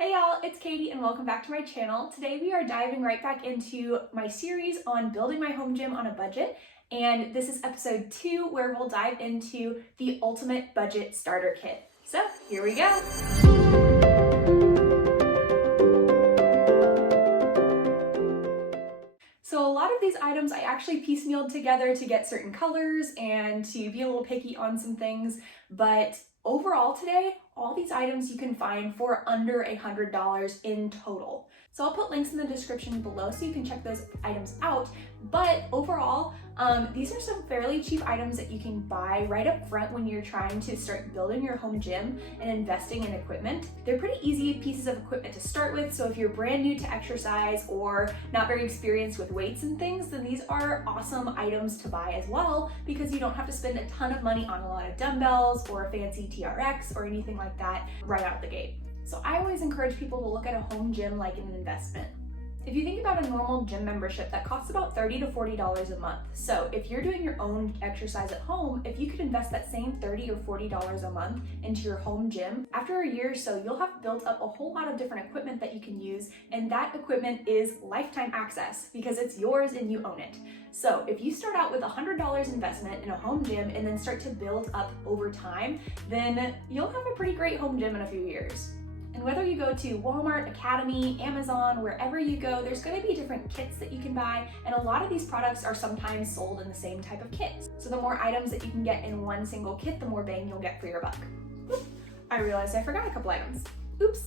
Hey y'all, it's Katie and welcome back to my channel. Today we are diving right back into my series on building my home gym on a budget, and this is episode 2 where we'll dive into the ultimate budget starter kit. So here we go. So a lot of these items I actually piecemealed together to get certain colors and to be a little picky on some things, but overall today, all these items you can find for under $100 in total. So I'll put links in the description below so you can check those items out. But overall, these are some fairly cheap items that you can buy right up front when you're trying to start building your home gym and investing in equipment. They're pretty easy pieces of equipment to start with, so if you're brand new to exercise or not very experienced with weights and things, then these are awesome items to buy as well because you don't have to spend a ton of money on a lot of dumbbells or a fancy TRX or anything like that right out the gate. So I always encourage people to look at a home gym like an investment. If you think about a normal gym membership, that costs about $30 to $40 a month. So if you're doing your own exercise at home, if you could invest that same $30 or $40 a month into your home gym, after a year or so, you'll have built up a whole lot of different equipment that you can use, and that equipment is lifetime access because it's yours and you own it. So if you start out with $100 investment in a home gym and then start to build up over time, then you'll have a pretty great home gym in a few years. And whether you go to Walmart, Academy, Amazon, wherever you go, there's going to be different kits that you can buy, and a lot of these products are sometimes sold in the same type of kit. So the more items that you can get in one single kit, the more bang you'll get for your buck. Oop, I realized I forgot a couple items. Oops.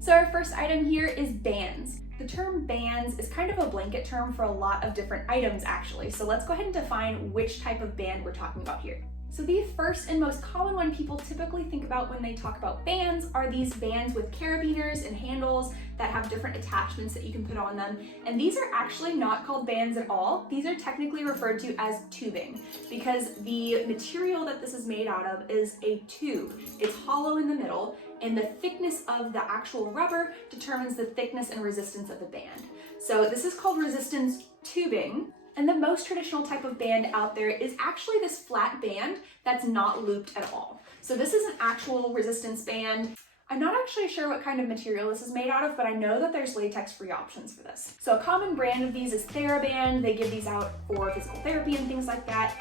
So our first item here is bands. The term bands is kind of a blanket term for a lot of different items actually. So let's go ahead and define which type of band we're talking about here. So the first and most common one people typically think about when they talk about bands are these bands with carabiners and handles that have different attachments that you can put on them. And these are actually not called bands at all. These are technically referred to as tubing because the material that this is made out of is a tube. It's hollow in the middle, and the thickness of the actual rubber determines the thickness and resistance of the band. So this is called resistance tubing. And the most traditional type of band out there is actually this flat band that's not looped at all. So this is an actual resistance band. I'm not actually sure what kind of material this is made out of, but I know that there's latex-free options for this. So a common brand of these is TheraBand. They give these out for physical therapy and things like that.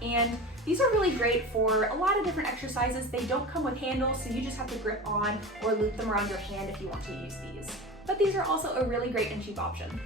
And these are really great for a lot of different exercises. They don't come with handles, so you just have to grip on or loop them around your hand if you want to use these. But these are also a really great and cheap option.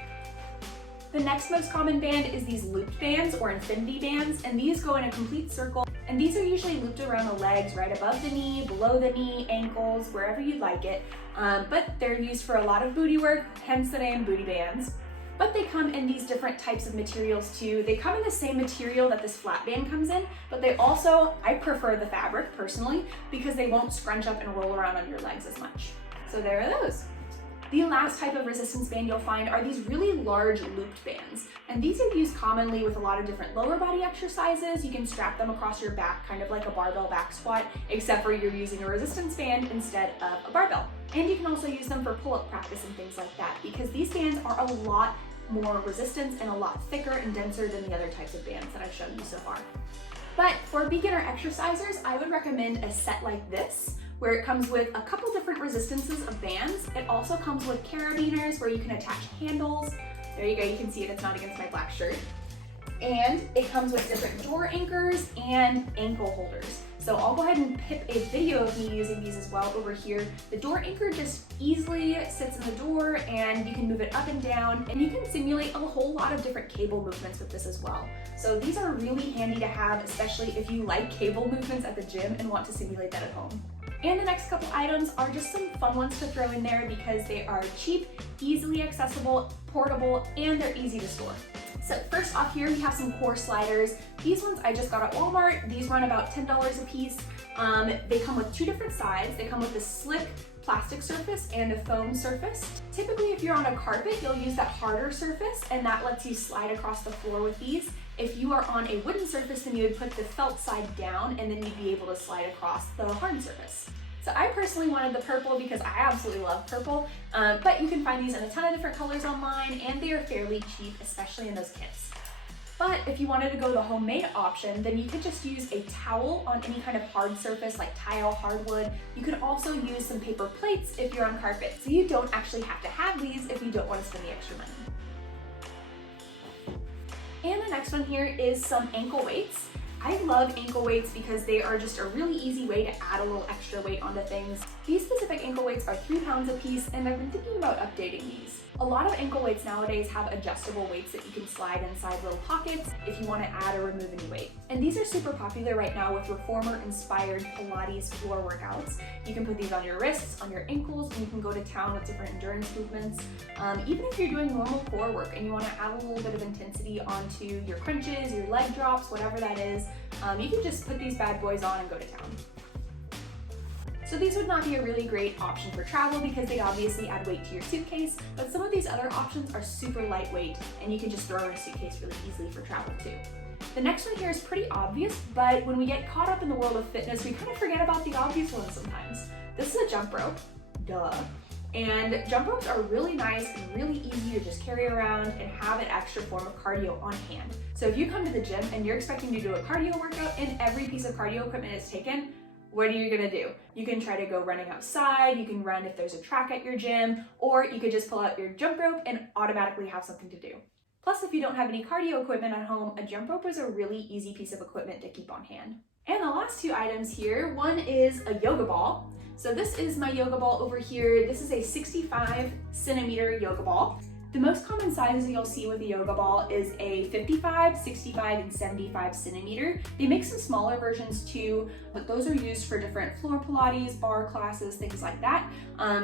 The next most common band is these looped bands or infinity bands, and these go in a complete circle. And these are usually looped around the legs, right above the knee, below the knee, ankles, wherever you'd like it. But they're used for a lot of booty work, hence the name booty bands. But they come in these different types of materials too. They come in the same material that this flat band comes in, but they also, I prefer the fabric personally, because they won't scrunch up and roll around on your legs as much. So there are those. The last type of resistance band you'll find are these really large looped bands. And these are used commonly with a lot of different lower body exercises. You can strap them across your back, kind of like a barbell back squat, except for you're using a resistance band instead of a barbell. And you can also use them for pull-up practice and things like that, because these bands are a lot more resistance and a lot thicker and denser than the other types of bands that I've shown you so far. But for beginner exercisers, I would recommend a set like this, where it comes with a couple different resistances of bands. It also comes with carabiners where you can attach handles. There you go, you can see it, it's not against my black shirt. And it comes with different door anchors and ankle holders. So I'll go ahead and pip a video of me using these as well over here. The door anchor just easily sits in the door and you can move it up and down, and you can simulate a whole lot of different cable movements with this as well. So these are really handy to have, especially if you like cable movements at the gym and want to simulate that at home. And the next couple items are just some fun ones to throw in there because they are cheap, easily accessible, portable, and they're easy to store. So first off here, we have some core sliders. These ones I just got at Walmart. These run about $10 a piece. They come with two different sides. They come with a slick plastic surface and a foam surface. Typically, if you're on a carpet, you'll use that harder surface, and that lets you slide across the floor with these. If you are on a wooden surface, then you would put the felt side down, and then you'd be able to slide across the hard surface. So I personally wanted the purple because I absolutely love purple, but you can find these in a ton of different colors online, and they are fairly cheap, especially in those kits. But if you wanted to go the homemade option, then you could just use a towel on any kind of hard surface like tile, hardwood. You could also use some paper plates if you're on carpet, so you don't actually have to have these if you don't want to spend the extra money. And the next one here is some ankle weights. I love ankle weights because they are just a really easy way to add a little extra weight onto things. These specific ankle weights are 3 pounds a piece, and I've been thinking about updating these. A lot of ankle weights nowadays have adjustable weights that you can slide inside little pockets if you want to add or remove any weight. And these are super popular right now with reformer-inspired Pilates floor workouts. You can put these on your wrists, on your ankles, and you can go to town with different endurance movements. Even if you're doing normal core work and you want to add a little bit of intensity onto your crunches, your leg drops, whatever that is, you can just put these bad boys on and go to town. So these would not be a really great option for travel because they obviously add weight to your suitcase, but some of these other options are super lightweight and you can just throw in a suitcase really easily for travel too. The next one here is pretty obvious, but when we get caught up in the world of fitness, we kind of forget about the obvious ones sometimes. This is a jump rope, duh. And jump ropes are really nice and really easy to just carry around and have an extra form of cardio on hand. So if you come to the gym and you're expecting to do a cardio workout and every piece of cardio equipment is taken, what are you gonna do? You can try to go running outside, you can run if there's a track at your gym, or you could just pull out your jump rope and automatically have something to do. Plus, if you don't have any cardio equipment at home, a jump rope is a really easy piece of equipment to keep on hand. And the last 2 items here, one is a yoga ball. So this is my yoga ball over here. This is a 65 centimeter yoga ball. The most common sizes you'll see with a yoga ball is a 55, 65, and 75 centimeter. They make some smaller versions too, but those are used for different floor Pilates, bar classes, things like that.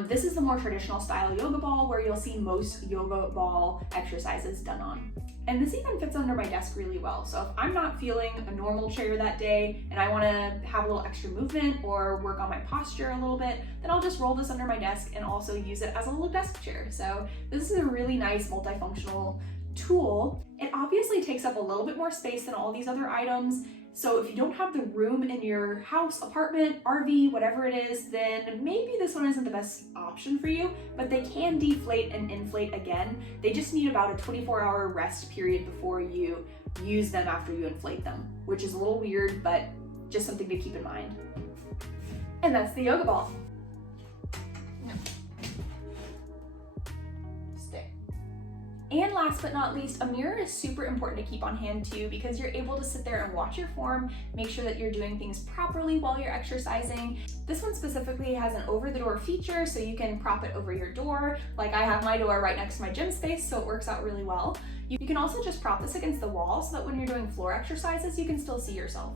This is the more traditional style yoga ball where you'll see most yoga ball exercises done on. And this even fits under my desk really well. So if I'm not feeling a normal chair that day and I wanna have a little extra movement or work on my posture a little bit, then I'll just roll this under my desk and also use it as a little desk chair. So this is a really nice multifunctional tool. It obviously takes up a little bit more space than all these other items. So if you don't have the room in your house, apartment, RV, whatever it is, then maybe this one isn't the best option for you, but they can deflate and inflate again. They just need about a 24-hour rest period before you use them after you inflate them, which is a little weird, but just something to keep in mind. And that's the yoga ball. And last but not least, a mirror is super important to keep on hand too because you're able to sit there and watch your form, make sure that you're doing things properly while you're exercising. This one specifically has an over-the-door feature so you can prop it over your door. Like I have my door right next to my gym space, so it works out really well. You can also just prop this against the wall so that when you're doing floor exercises, you can still see yourself.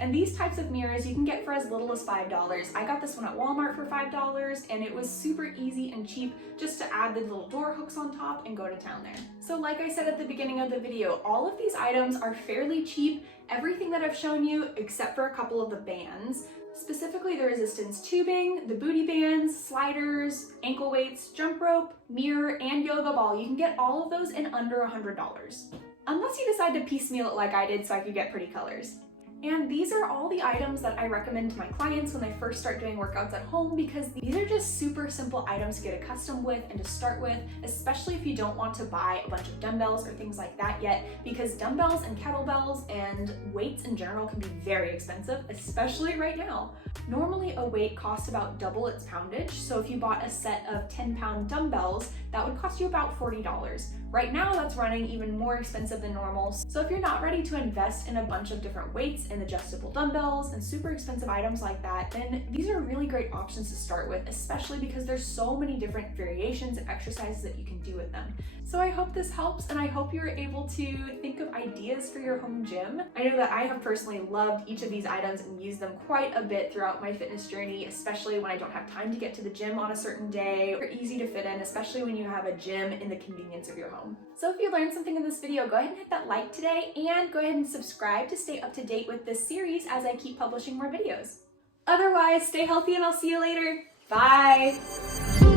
And these types of mirrors you can get for as little as $5. I got this one at Walmart for $5 and it was super easy and cheap just to add the little door hooks on top and go to town there. So like I said at the beginning of the video, all of these items are fairly cheap. Everything that I've shown you except for a couple of the bands. Specifically the resistance tubing, the booty bands, sliders, ankle weights, jump rope, mirror, and yoga ball. You can get all of those in under $100. Unless you decide to piecemeal it like I did so I could get pretty colors. And these are all the items that I recommend to my clients when they first start doing workouts at home because these are just super simple items to get accustomed with and to start with, especially if you don't want to buy a bunch of dumbbells or things like that yet, because dumbbells and kettlebells and weights in general can be very expensive, especially right now. Normally a weight costs about double its poundage, so if you bought a set of 10-pound dumbbells, that would cost you about $40. Right now that's running even more expensive than normal, so if you're not ready to invest in a bunch of different weights and adjustable dumbbells and super expensive items like that, then these are really great options to start with, especially because there's so many different variations and exercises that you can do with them. So I hope this helps and I hope you're able to think of ideas for your home gym. I know that I have personally loved each of these items and used them quite a bit throughout my fitness journey, especially when I don't have time to get to the gym on a certain day. They're easy to fit in, especially when you have a gym in the convenience of your home. So if you learned something in this video, go ahead and hit that like today and go ahead and subscribe to stay up to date with this series as I keep publishing more videos. Otherwise, stay healthy and I'll see you later. Bye!